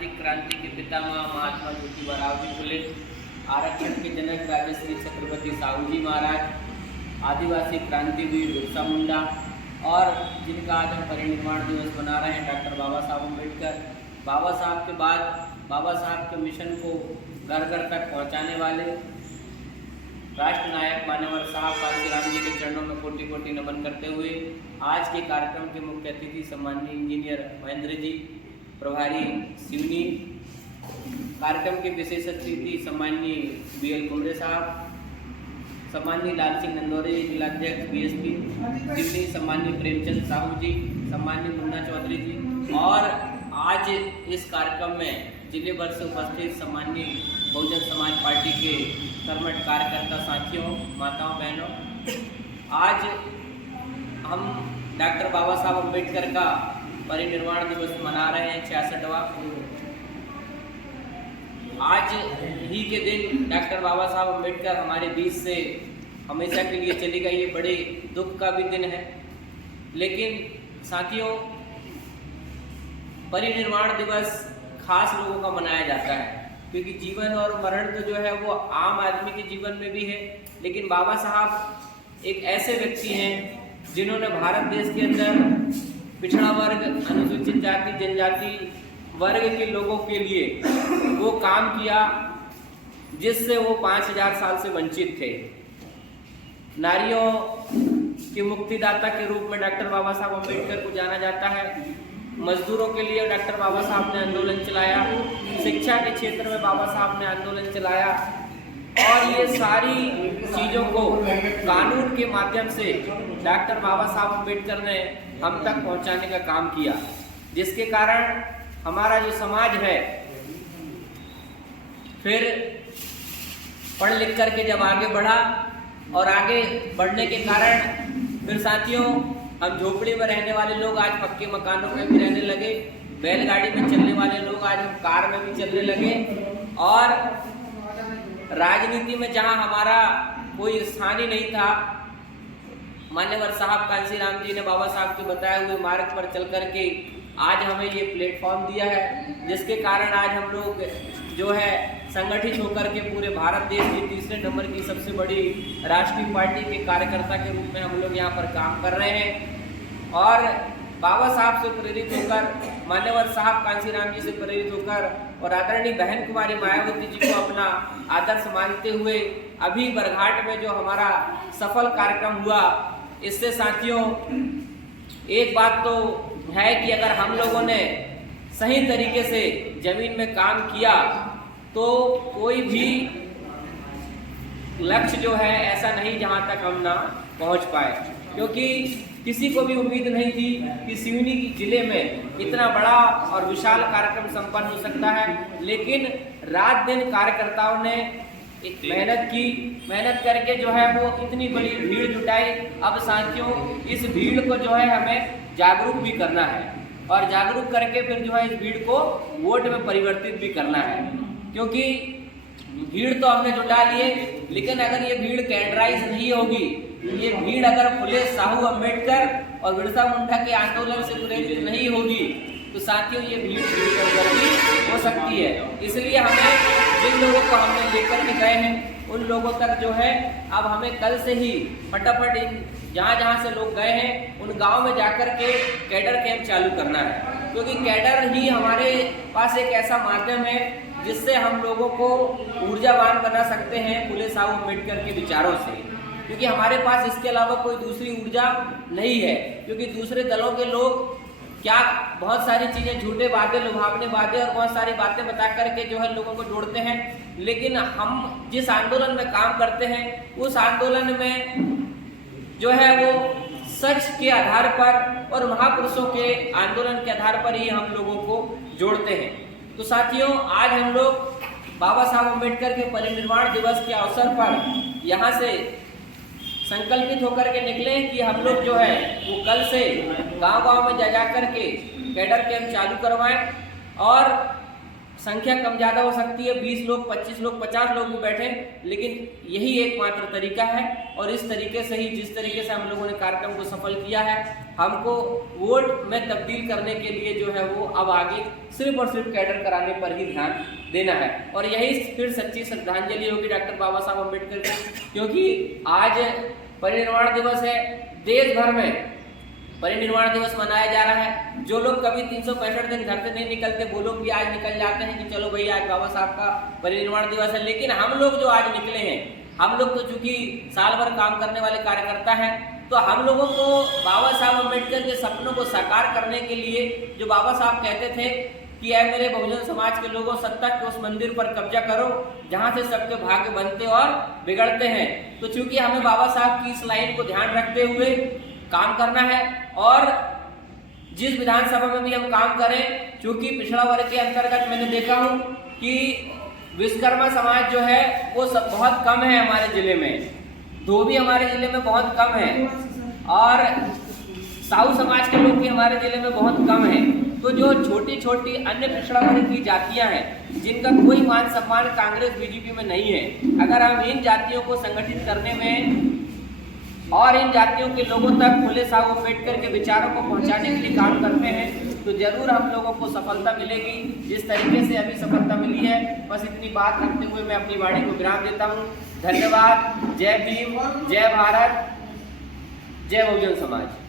सामाजिक क्रांति के पितामह महात्मा ज्योतिबा राव फुले, आरक्षण के जनक राजश्री छत्रपति साहू जी महाराज, आदिवासी क्रांतिवीर बिरसा मुंडा और जिनका आज हम परिनिर्वाण दिवस मना रहे हैं डॉक्टर बाबा साहब अम्बेडकर। बाबा साहब के बाद बाबा साहब के मिशन को घर घर तक पहुंचाने वाले राष्ट्र नायक मान्यवर साहब कांशीराम जी के चरणों में कोटि कोटि नमन करते हुए आज के कार्यक्रम के मुख्य अतिथि सम्माननीय इंजीनियर महेंद्र जी, प्रभारी सिवनी, कार्यक्रम के विशेष अतिथि सम्माननीय BL कुमरे साहब, सम्माननीय लाल सिंह नंदौरे जी जिलाध्यक्ष BSP सिवनी, सम्माननीय प्रेमचंद साहू जी, सम्माननीय मुन्ना चौधरी जी और आज इस कार्यक्रम में जिले भर से उपस्थित सम्माननीय बहुजन समाज पार्टी के कर्मठ कार्यकर्ता साथियों, माताओं, बहनों, आज हम डॉक्टर बाबा साहब अम्बेडकर का परिनिर्वाण दिवस मना रहे हैं 66वां। आज ही के दिन डॉक्टर बाबा साहब अम्बेडकर हमारे बीच से हमेशा के लिए चली गई। ये बड़े दुख का भी दिन है, लेकिन साथियों परिनिर्वाण दिवस खास लोगों का मनाया जाता है क्योंकि जीवन और मरण तो जो है वो आम आदमी के जीवन में भी है, लेकिन बाबा साहब एक ऐसे व्यक्ति हैं जिन्होंने भारत देश के अंदर पिछड़ा वर्ग, अनुसूचित जाति जनजाति वर्ग के लोगों के लिए वो काम किया जिससे वो 5000 साल से वंचित थे। नारियों के मुक्तिदाता के रूप में डॉक्टर बाबा साहब अम्बेडकर को जाना जाता है। मजदूरों के लिए डॉक्टर बाबा साहब ने आंदोलन चलाया, शिक्षा के क्षेत्र में बाबा साहब ने आंदोलन चलाया और ये सारी चीज़ों को कानून के माध्यम से डॉक्टर बाबा साहब अम्बेडकर ने हम तक पहुंचाने का काम किया, जिसके कारण हमारा जो समाज है फिर पढ़ लिख करके जब आगे बढ़ा और आगे बढ़ने के कारण फिर साथियों हम झोपड़ी में रहने वाले लोग आज पक्के मकानों में भी रहने लगे, बैलगाड़ी में चलने वाले लोग आज हम कार में भी चलने लगे और राजनीति में जहां हमारा कोई स्थान ही नहीं था, मान्यवर साहब कांशीराम जी ने बाबा साहब के बताए हुए मार्ग पर चल करके आज हमें ये प्लेटफॉर्म दिया है, जिसके कारण आज हम लोग जो है संगठित होकर के पूरे भारत देश की तीसरे नंबर की सबसे बड़ी राष्ट्रीय पार्टी के कार्यकर्ता के रूप में हम लोग यहाँ पर काम कर रहे हैं और बाबा साहब से प्रेरित होकर, मान्यवर साहब कांशीराम जी से प्रेरित होकर और आदरणीय बहन कुमारी मायावती जी को अपना आदर्श मानते हुए अभी बरघाट में जो हमारा सफल कार्यक्रम हुआ, इससे साथियों एक बात तो है कि अगर हम लोगों ने सही तरीके से जमीन में काम किया तो कोई भी लक्ष्य जो है ऐसा नहीं जहां तक हम ना पहुंच पाए, क्योंकि किसी को भी उम्मीद नहीं थी कि सिवनी जिले में इतना बड़ा और विशाल कार्यक्रम संपन्न हो सकता है। लेकिन रात दिन कार्यकर्ताओं ने एक मेहनत करके जो है वो इतनी बड़ी भीड़ जुटाई। अब साथियों इस भीड़ को जो है हमें जागरूक भी करना है और जागरूक करके फिर जो है इस भीड़ को वोट में परिवर्तित भी करना है, क्योंकि भीड़ तो हमने जुटा लिए, लेकिन अगर ये भीड़ कैडराइज नहीं होगी, ये भीड़ अगर फुले, साहू, अम्बेडकर और बिरसा मुंडा के आंदोलन से प्रेरित नहीं होगी तो साथियों ये भीड़ हो सकती है। इसलिए हमें जिन लोगों को हमने लेकर के गए हैं उन लोगों तक जो है अब हमें कल से ही फटाफट इन जहाँ से लोग गए हैं उन गाँव में जाकर के कैडर कैंप चालू करना है, क्योंकि कैडर ही हमारे पास एक ऐसा माध्यम है जिससे हम लोगों को ऊर्जावान बना सकते हैं फुले, साहू, अम्बेडकर के विचारों से, क्योंकि हमारे पास इसके अलावा कोई दूसरी ऊर्जा नहीं है। क्योंकि दूसरे दलों के लोग क्या बहुत सारी चीज़ें, झूठे वादे, लुभावने वादे और बहुत सारी बातें बता करके जो है लोगों को जोड़ते हैं, लेकिन हम जिस आंदोलन में काम करते हैं उस आंदोलन में जो है वो सच के आधार पर और महापुरुषों के आंदोलन के आधार पर ही हम लोगों को जोड़ते हैं। तो साथियों आज हम लोग बाबा साहब अम्बेडकर के परिनिर्वाण दिवस के अवसर पर यहाँ से संकल्पित होकर के निकले कि हम लोग जो है वो कल से गांव-गांव में जा कर के कैडर कैंप चालू करवाएं और संख्या कम ज़्यादा हो सकती है, 20 लोग, 25 लोग, 50 लोग भी बैठे, लेकिन यही एकमात्र तरीका है और इस तरीके से ही जिस तरीके से हम लोगों ने कार्यक्रम को सफल किया है हमको वोट में तब्दील करने के लिए जो है वो अब आगे सिर्फ और सिर्फ कैडर कराने पर ही ध्यान देना है। और यही फिर सच्ची श्रद्धांजलि होगी डॉक्टर बाबा साहब अम्बेडकर को, क्योंकि आज परिनिर्वाण दिवस है। देश भर में परिनिर्वाण दिवस मनाया जा रहा है। जो लोग कभी 365 दिन घर से नहीं निकलते वो लोग भी आज निकल जाते हैं कि चलो भाई आज बाबा साहब का परिनिर्वाण दिवस है। लेकिन हम लोग जो आज निकले हैं, हम लोग तो चूंकि साल भर काम करने वाले कार्यकर्ता हैं, तो हम लोगों को बाबा साहब अम्बेडकर के सपनों को साकार करने के लिए जो बाबा साहब कहते थे कि ऐ मेरे बहुजन समाज के लोगों, सत्ता के उस मंदिर पर कब्जा करो जहां से सबके भाग्य बनते और बिगड़ते हैं। तो चूंकि हमें बाबा साहब की इस लाइन को ध्यान रखते हुए काम करना है और जिस विधानसभा में भी हम काम करें, चूंकि पिछड़ा वर्ग के अंतर्गत मैंने देखा हूं कि विश्वकर्मा समाज जो है वो सब बहुत कम है हमारे जिले में, धोबी हमारे जिले में बहुत कम है और साहू समाज के लोग भी हमारे जिले में बहुत कम है। तो जो छोटी छोटी अन्य पिछड़ा वर्ग की जातियां हैं जिनका कोई मान सम्मान कांग्रेस बीजेपी में नहीं है, अगर हम इन जातियों को संगठित करने में और इन जातियों के लोगों तक फुले साहब अम्बेडकर के विचारों को पहुंचाने के लिए काम करते हैं तो जरूर हम लोगों को सफलता मिलेगी, जिस तरीके से अभी सफलता मिली है। बस इतनी बात रखते हुए मैं अपनी वाणी को विराम देता हूँ। धन्यवाद। जय भीम, जय भारत, जय बहुजन समाज।